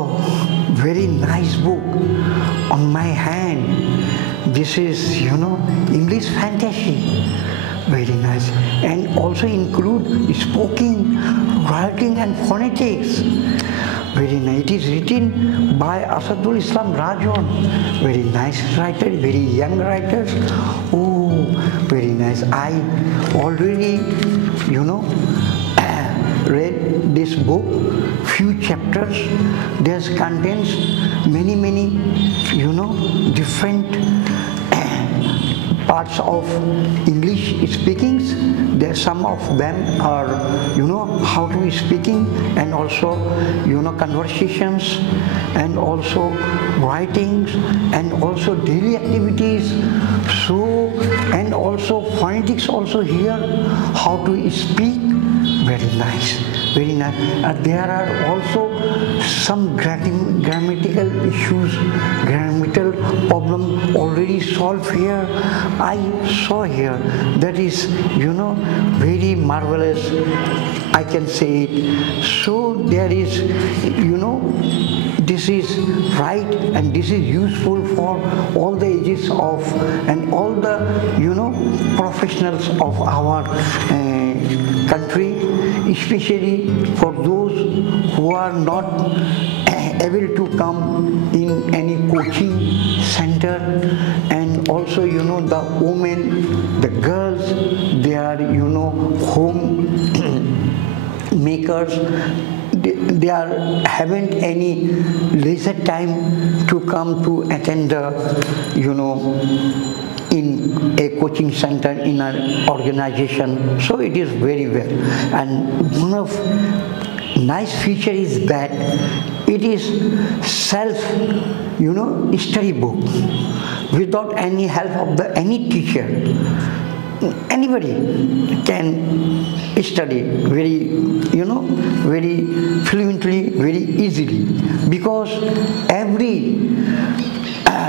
Very nice book on my hand. This is, English fantasy. Very nice. And also include speaking, writing and phonetics. Very nice. It is written by Asadul Islam Rajon. Very nice writer, very young writer. Oh, very nice. I already, read this book, few chapters. There's contains many, different parts of English speakings. There some of them are, how to be speaking, and also, conversations, and also writings, and also daily activities. So, and also phonetics also here, how to speak. Very nice, very nice. There are also some grammatical issues, grammatical problem already solved here. I saw here. That is, very marvelous, I can say it. So there is, this is right, and this is useful for all the ages of, and all the, professionals of our country, especially for those who are not able to come in any coaching center, and also, the women, the girls, they are, home makers. They are haven't any leisure time to come to attend the, in a coaching center, in an organization. So it is very well. And one of nice feature is that it is self, study book, without any help of any teacher. Anybody can study very, very fluently, very easily, because every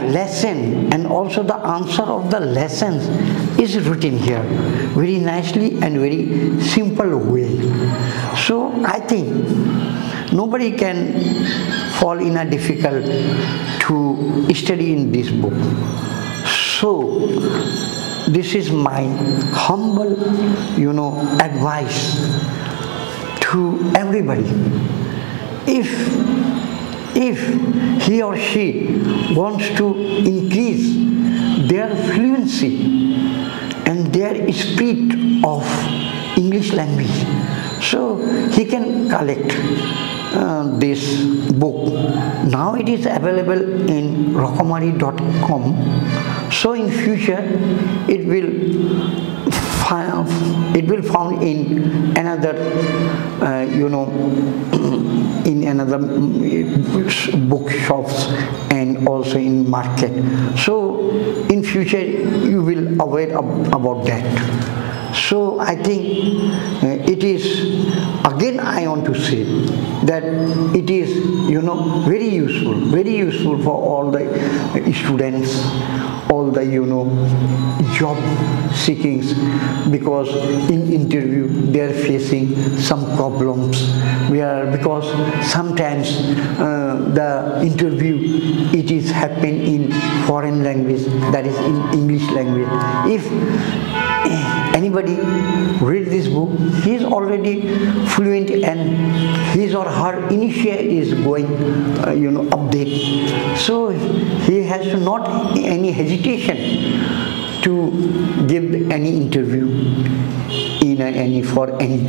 lesson and also the answer of the lessons is written here very nicely and very simple way. So I think nobody can fall in a difficult to study in this book. So this is my humble, advice to everybody. If he or she wants to increase their fluency and their speed of English language, so he can collect this book. Now it is available in rockamari.com. So in future it will found in another, in another bookshops and also in market. So in future you will aware about that. So I think it is, again I want to say that it is, very useful for all the students, all the, job seekings, because in interview they are facing some problems, because sometimes the interview, it is happen in foreign language, that is in English language. If anybody read this book, he is already fluent, and his or her initial is going, update. So he has not any hesitation to give any interview in for any